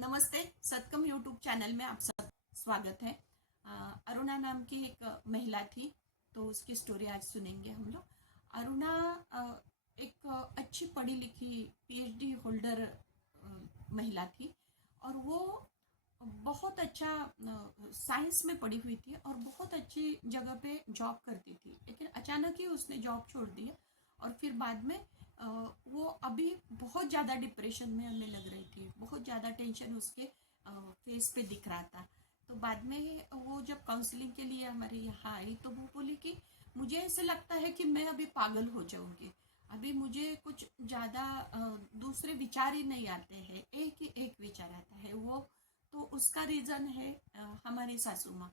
नमस्ते। सतकम YouTube channel में आप सब स्वागत है। अरुणा नाम की एक महिला थी, तो उसकी स्टोरी आज सुनेंगे हम लोग। अरुणा एक अच्छी पढ़ी लिखी पीएचडी होल्डर महिला थी और वो बहुत अच्छा साइंस में पढ़ी हुई थी और बहुत अच्छी जगह पे जॉब करती थी। लेकिन अचानक ही उसने जॉब छोड़ दिया और फिर बाद में वो अभी बहुत ज़्यादा डिप्रेशन में हमें लग रही थी। बहुत ज़्यादा टेंशन उसके फेस पे दिख रहा था। तो बाद में वो जब काउंसलिंग के लिए हमारे यहाँ आई तो वो बोली कि मुझे ऐसे लगता है कि मैं अभी पागल हो जाऊंगी। अभी मुझे कुछ ज़्यादा दूसरे विचार ही नहीं आते हैं, एक ही एक विचार आता है वो। तो उसका रीज़न है हमारी सासू माँ।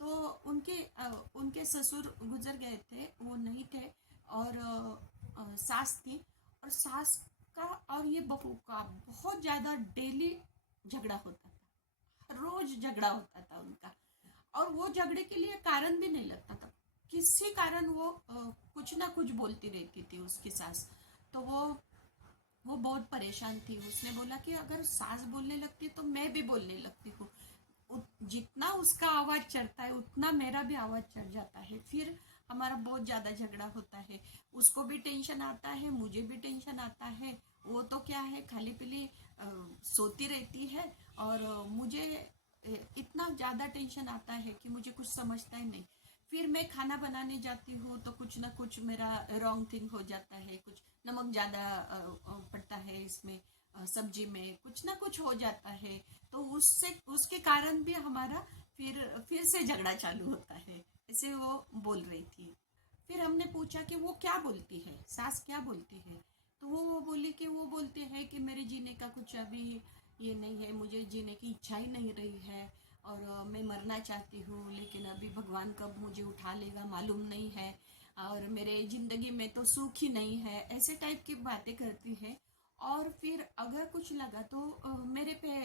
तो उनके ससुर गुजर गए थे, वो नहीं थे। और सास थी। और सास का और ये बहू का बहुत ज़्यादा डेली झगड़ा होता था। रोज झगड़ा होता था उनका। और वो झगड़े के लिए कारण भी नहीं लगता था। किसी कारण वो कुछ ना कुछ बोलती रहती थी उसकी सास। तो वो बहुत परेशान थी। उसने बोला कि अगर सास बोलने लगती तो मैं भी बोलने लगती हूँ। जितना उसका आवाज चढ़ता है उतना मेरा भी आवाज चढ़ जाता है। फिर हमारा बहुत ज्यादा झगड़ा होता है। उसको भी टेंशन आता है, मुझे भी टेंशन आता है। वो तो क्या है, खाली पीली सोती रहती है। और मुझे इतना ज्यादा टेंशन आता है कि मुझे कुछ समझता ही नहीं। फिर मैं खाना बनाने जाती हूँ तो कुछ ना कुछ मेरा रॉन्ग थिंग हो जाता है। कुछ नमक ज्यादा पड़ता है इसमें, सब्जी में कुछ ना कुछ हो जाता है। तो उससे उसके कारण भी हमारा फिर से झगड़ा चालू होता है। ऐसे वो बोल रही थी। फिर हमने पूछा कि वो क्या बोलती है, सास क्या बोलती है। तो वो बोली कि वो बोलते हैं कि मेरे जीने का कुछ अभी ये नहीं है, मुझे जीने की इच्छा ही नहीं रही है। और मैं मरना चाहती हूँ, लेकिन अभी भगवान कब मुझे उठा लेगा मालूम नहीं है। और मेरे जिंदगी में तो सुख ही नहीं है, ऐसे टाइप की बातें करती है। और फिर अगर कुछ लगा तो मेरे पे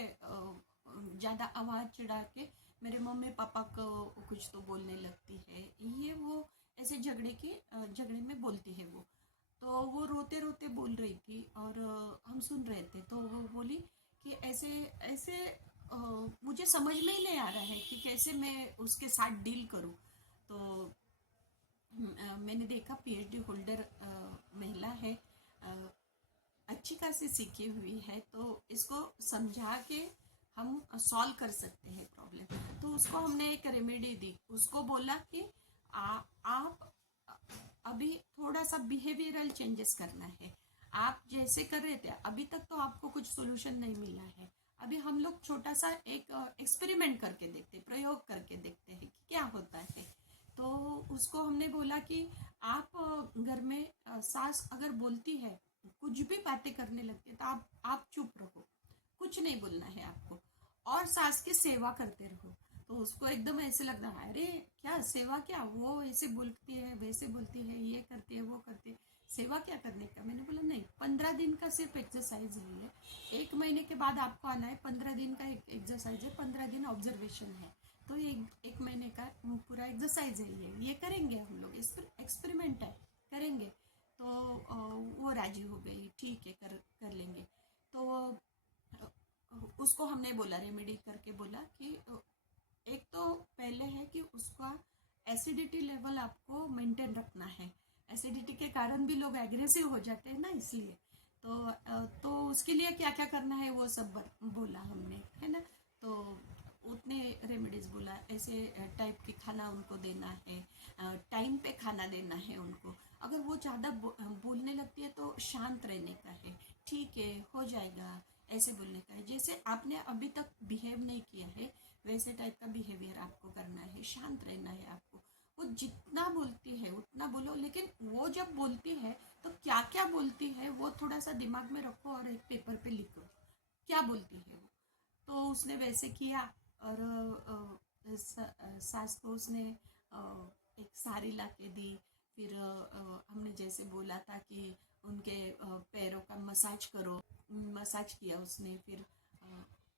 ज़्यादा आवाज़ चढ़ा के मेरे मम्मी पापा को कुछ तो बोलने लगती है। ये वो ऐसे झगड़े में बोलती है वो। तो वो रोते रोते बोल रही थी और हम सुन रहे थे। तो वो बोली कि ऐसे ऐसे मुझे समझ में ही नहीं आ रहा है कि कैसे मैं उसके साथ डील करूं। तो मैंने देखा पीएचडी होल्डर महिला है, अ, अच्छी खासी सीखी हुई है, तो इसको समझा के हम सॉल्व कर सकते हैं प्रॉब्लम। तो उसको हमने एक रेमेडी दी। उसको बोला कि आप अभी थोड़ा सा बिहेवियरल चेंजेस करना है। आप जैसे कर रहे थे अभी तक तो आपको कुछ सोल्यूशन नहीं मिला है। अभी हम लोग छोटा सा एक एक्सपेरिमेंट करके देखते, प्रयोग करके देखते हैं कि क्या होता है। तो उसको हमने बोला कि आप घर में सास अगर बोलती है, कुछ भी बातें करने लगती है, तो आप चुप रहो, कुछ नहीं बोलना है आपको। और सास की सेवा करते रहो। तो उसको एकदम ऐसे लग रहा है, अरे क्या सेवा, क्या वो ऐसे बोलती है वैसे बोलती है, ये करती है वो करती है, सेवा क्या करने का। मैंने बोला नहीं, 15 दिन का सिर्फ एक्सरसाइज है ये। 1 महीने के बाद आपको आना है, 15 दिन का एक एक्सरसाइज है, 15 दिन ऑब्जर्वेशन है। तो एक महीने का पूरा एक्सरसाइज है ये करेंगे हम लोग, एक्सपेरिमेंट है, करेंगे। तो वो राजी हो गई, ठीक है कर कर लेंगे। तो उसको हमने बोला, रेमेडी करके बोला कि एक तो पहले है कि उसका एसिडिटी लेवल आपको मेंटेन रखना है। एसिडिटी के कारण भी लोग एग्रेसिव हो जाते हैं ना, इसलिए। तो उसके लिए क्या क्या करना है वो सब बोला हमने, है ना। तो उतने रेमेडीज बोला, ऐसे टाइप की खाना उनको देना है, टाइम पे खाना देना है उनको। अगर वो ज़्यादा बोलने लगती है तो शांत रहने का है, ठीक है हो जाएगा, ऐसे बोलने का है। जैसे आपने अभी तक बिहेव नहीं किया है वैसे टाइप का बिहेवियर आपको करना है, शांत रहना है आपको। वो जितना बोलती है उतना बोलो, लेकिन वो जब बोलती है तो क्या क्या बोलती है वो थोड़ा सा दिमाग में रखो और एक पेपर पे लिखो, क्या बोलती है वो। तो उसने वैसे किया। और सास को उसने एक साड़ी ला के दी। फिर हमने जैसे बोला था कि उनके पैरों का मसाज करो, मसाज किया उसने। फिर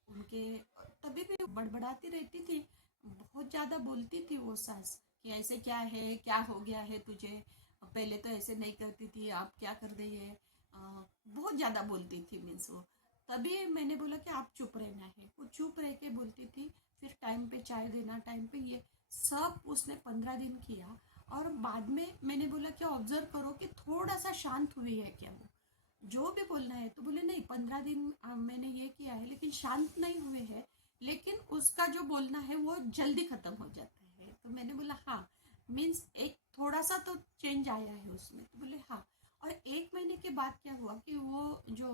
उनके तभी भी बड़बड़ाती रहती थी, बहुत ज़्यादा बोलती थी वो सास कि ऐसे क्या है, क्या हो गया है तुझे, पहले तो ऐसे नहीं करती थी, आप क्या कर रही है। बहुत ज़्यादा बोलती थी मीन्स वो। तभी मैंने बोला कि आप चुप रहना चुप रह के बोलती थी, फिर टाइम पे चाय देना, टाइम पे ये सब उसने 15 दिन किया। और बाद में मैंने बोला कि ऑब्जर्व करो कि थोड़ा सा शांत हुई है क्या वो, जो भी बोलना है। तो बोले नहीं, 15 दिन मैंने ये किया है लेकिन शांत नहीं हुए हैं, लेकिन उसका जो बोलना है वो जल्दी खत्म हो जाता है। तो मैंने बोला हाँ, मीन्स एक थोड़ा सा तो चेंज आया है उसमें। तो बोले हाँ। और 1 महीने के बाद क्या हुआ कि वो जो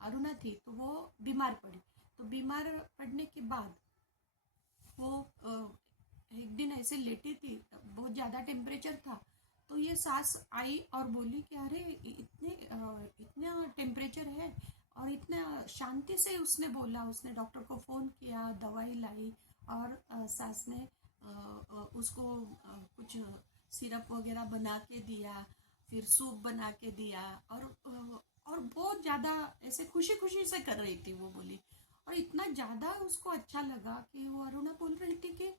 अरुणा थी तो वो बीमार पड़ी। तो बीमार पड़ने के बाद वो एक दिन ऐसे लेटी थी, बहुत ज़्यादा टेम्परेचर था। तो ये सास आई और बोली कि अरे इतना टेम्परेचर है। और इतना शांति से उसने बोला, उसने डॉक्टर को फ़ोन किया, दवाई लाई। और सास ने उसको कुछ सिरप वगैरह बना के दिया, फिर सूप बना के दिया। और बहुत ज़्यादा ऐसे खुशी खुशी से कर रही थी वो, बोली। और इतना ज़्यादा उसको अच्छा लगा कि वो अरुणा बोल रही थी कि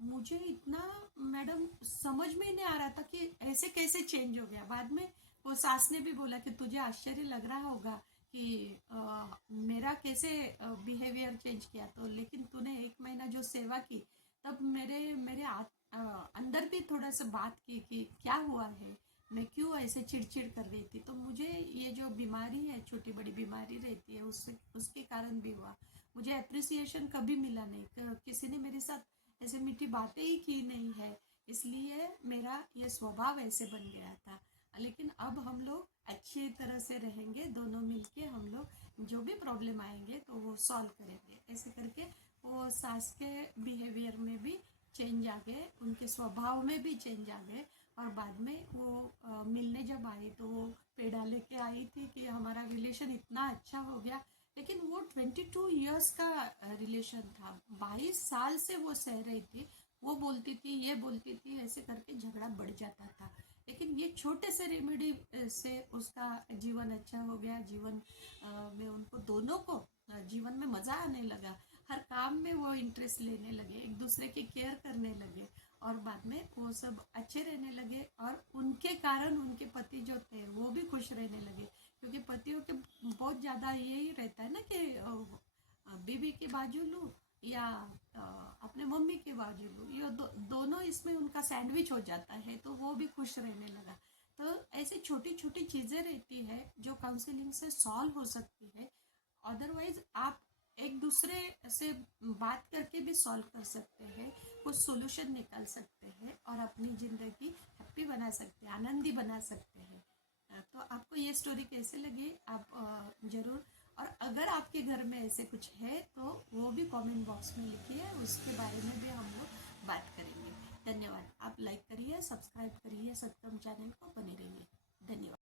मुझे इतना, मैडम समझ में ही नहीं आ रहा था कि ऐसे कैसे चेंज हो गया। बाद में वो सास ने भी बोला कि तुझे आश्चर्य लग रहा होगा कि मेरा कैसे बिहेवियर चेंज किया। तो लेकिन तूने 1 महीना जो सेवा की, तब मेरे मेरे अंदर भी थोड़ा सा बात की कि क्या हुआ है, मैं क्यों ऐसे चिड़चिड़ कर रही थी। तो मुझे ये जो बीमारी है, छोटी बड़ी बीमारी रहती है, उससे उसके कारण भी हुआ। मुझे अप्रिसिएशन कभी मिला नहीं, किसी ने मेरे साथ ऐसे मीठी बातें ही की नहीं है, इसलिए मेरा ये स्वभाव ऐसे बन गया था। लेकिन अब हम लोग अच्छी तरह से रहेंगे, दोनों मिलके हम लोग जो भी प्रॉब्लम आएंगे तो वो सॉल्व करेंगे। ऐसे करके वो सास के बिहेवियर में भी चेंज आ गए, उनके स्वभाव में भी चेंज आ गए। और बाद में वो मिलने जब आई तो वो पेड़ा लेके आई थी कि हमारा रिलेशन इतना अच्छा हो गया। लेकिन वो 22 ईयर्स का रिलेशन था, 22 साल से वो सह रही थी। वो बोलती थी, ये बोलती थी, ऐसे करके झगड़ा बढ़ जाता था। लेकिन ये छोटे से रेमेडी से उसका जीवन अच्छा हो गया। जीवन में उनको दोनों को जीवन में मज़ा आने लगा, हर काम में वो इंटरेस्ट लेने लगे, एक दूसरे की केयर करने लगे। और बाद में वो सब अच्छे रहने लगे। और उनके कारण उनके पति जो थे वो भी खुश रहने लगे, क्योंकि पतियों के बहुत ज़्यादा यही रहता है ना कि बीवी के बाजू लूँ या अपने मम्मी के बाजू लूँ, ये दोनों इसमें उनका सैंडविच हो जाता है। तो वो भी खुश रहने लगा। तो ऐसी छोटी छोटी चीज़ें रहती है जो काउंसलिंग से सॉल्व हो सकती है। अदरवाइज आप एक दूसरे से बात करके भी सॉल्व कर सकते हैं, कुछ सोल्यूशन निकाल सकते हैं और अपनी ज़िंदगी हैप्पी बना सकते हैं, आनंदी बना सकते हैं। तो आपको ये स्टोरी कैसे लगी, आप ज़रूर। और अगर आपके घर में ऐसे कुछ है तो वो भी कमेंट बॉक्स में लिखिए, उसके बारे में भी हम लोग बात करेंगे। धन्यवाद। आप लाइक करिए, सब्सक्राइब करिए सत्यम चैनल को, बने रहिए। धन्यवाद।